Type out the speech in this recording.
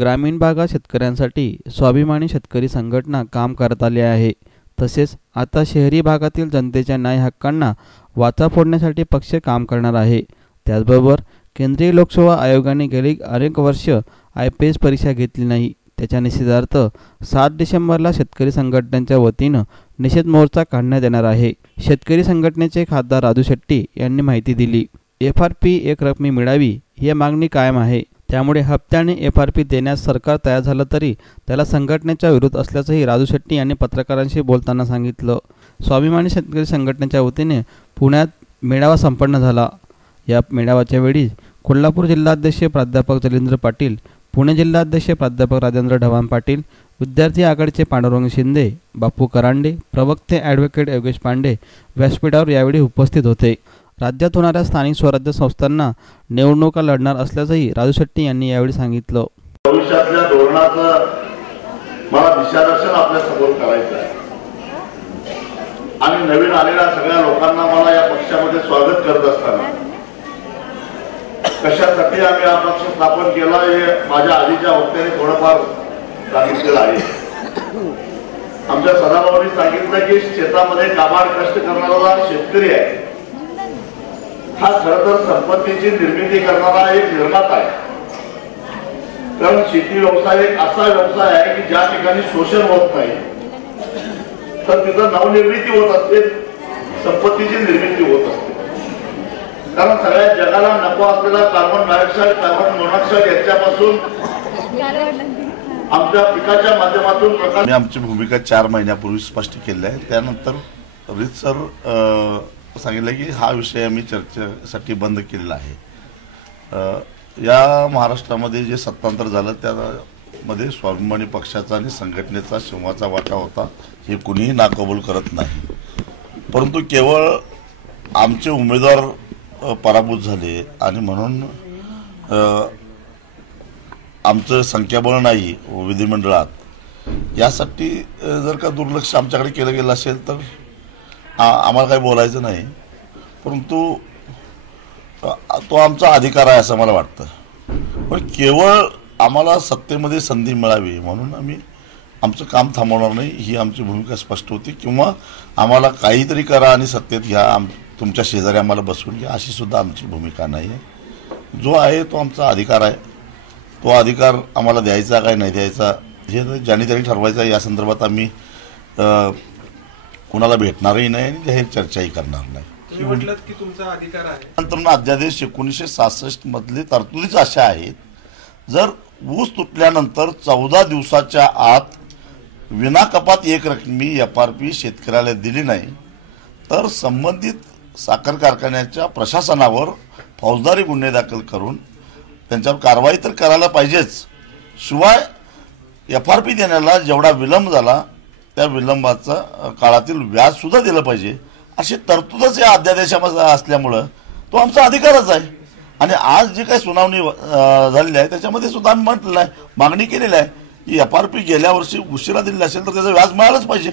ग्रामीण भागात शेतकऱ्यांसाठी स्वाभिमानी शेतकरी संघटना काम करत आली आहे। तसेच आता शहरी भागातील जनतेच्या न्याय हक्कांना वाचा फोडण्यासाठी पक्ष काम करणार आहे। त्याचबरोबर केंद्रीय लोकसेवा आयोगाने गेली अनेक वर्ष IPS परीक्षा घेतली नाही। त्याच्या निषेधार्थ 7 डिसेंबरला शेतकरी संघटनेच्या वतीनं निषेध मोर्चा काढण्यात येणार आहे। शेतकरी संघटनेचे खासदार राजू शेट्टी यांनी माहिती दिली। FRP एक रकमी मिळावी ही मागणी कायम आहे। त्यामुळे हप्त्याने FRP देण्यास सरकार तयार झालं तरी त्याला संघटनेच्या विरोध असल्याचंही राजू शेट्टी यांनी पत्रकारांशी बोलताना सांगितलं। स्वाभिमानी शेतकरी संघटनेच्या वतीने पुण्यात मेळावा संपन्न झाला। या मेळाव्याच्या वेळी कोल्हापूर जिल्हाध्यक्ष प्राध्यापक जलेंद्र पाटील, पुणे जिल्हाध्यक्ष प्राध्यापक राजेंद्र ढवाण पाटील, विद्यार्थी आघाडीचे पांडुरंग शिंदे, बापू करांडे, प्रवक्ते ॲडव्होकेट योगेश पांडे व्यासपीठावर यावेळी उपस्थित होते। राज्यात होणाऱ्या स्थानिक स्वराज्य संस्थांना निवडणुका लढणार असल्याचंही राजू शेट्टी यांनी यावेळी सांगितलं। भविष्यातल्या धोरणाचं मला दिशादर्शन आपल्या समोर करायचं आहे आणि नवीन आलेल्या सगळ्या लोकांना मला या पक्षामध्ये स्वागत करत असताना कशासाठी आम्ही हा पक्ष स्थापन केला हे माझ्या आधीच्या वक्त्याने थोडंफार सांगितलेलं आहे। आमच्या सदाभाऊंनी सांगितलं की शेतामध्ये काबाड कष्ट करणारा शेतकरी आहे हा खरं तर संपत्तीची निर्मिती करणारा एक निर्माता आहे। कारण शेती व्यवसाय एक असा व्यवसाय आहे की ज्या ठिकाणी शोषण होत नाही तर तिथं नवनिर्मिती होत असते, संपत्तीची निर्मिती होत असते। कारण सगळ्या जगाला नको असलेला कार्बन डायऑक्साईड, कार्बन मोनॉक्साईड याच्यापासून आमच्या पिकाच्या माध्यमातून प्रकाश आमची भूमिका 4 महिन्यापूर्वी स्पष्ट केली आहे। त्यानंतर रीतसर सांगितलं की हा विषय आम्ही चर्चेसाठी बंद केलेला आहे। या महाराष्ट्रामध्ये जे सत्तांतर झालं त्यामध्ये स्वाभिमानी पक्षाचा आणि संघटनेचा सिंहाचा वाटा होता हे कुणीही नाकबूल करत नाही। परंतु केवळ आमचे उमेदवार पराभूत झाले आणि म्हणून आमचं संख्याबळ नाही विधिमंडळात यासाठी जर का दुर्लक्ष आमच्याकडे केलं गेलं असेल तर आम्हाला काही बोलायचं नाही। परंतु तो आमचा अधिकार आहे असं मला वाटतं। पण केवळ आम्हाला सत्तेमध्ये संधी मिळावी म्हणून आम्ही आमचं काम थांबवणार नाही ही आमची भूमिका स्पष्ट होती। किंवा आम्हाला काहीतरी करा आणि सत्तेत घ्या, तुमच्या शेजारी आम्हाला बसवून घ्या अशी सुद्धा आमची भूमिका नाही आहे। जो आहे तो आमचा अधिकार आहे। तो अधिकार आम्हाला द्यायचा काय नाही द्यायचा हे ज्याने त्यांनी ठरवायचं। या संदर्भात आम्ही कुणाला भेटणारही नाही आणि जाहीर चर्चाही करणार नाही। म्हटलं की तुमचा अधिकार आहे। नंतर अध्यादेश 1966 मधले तरतुदीच अशा आहेत, जर ऊस तुटल्यानंतर 14 दिवसाच्या आत विनाकपात एक रकमी FRP शेतकऱ्याला दिली नाही तर संबंधित साखर कारखान्याच्या प्रशासनावर फौजदारी गुन्हे दाखल करून त्यांच्यावर कारवाई तर करायला पाहिजेच। शिवाय FRP देण्याला जेवढा विलंब झाला त्या विलंबाचा काळातील व्याज सुद्धा दिलं पाहिजे अशी तरतूदच या अध्यादेशामध्ये असल्यामुळं तो आमचा अधिकारच आहे। आणि आज जी काही सुनावणी झालेली आहे त्याच्यामध्ये सुद्धा आम्ही म्हटलेलं आहे, मागणी केलेली आहे की FRP गेल्या वर्षी उशिरा दिलेली असेल तर त्याचं व्याज मिळालंच पाहिजे।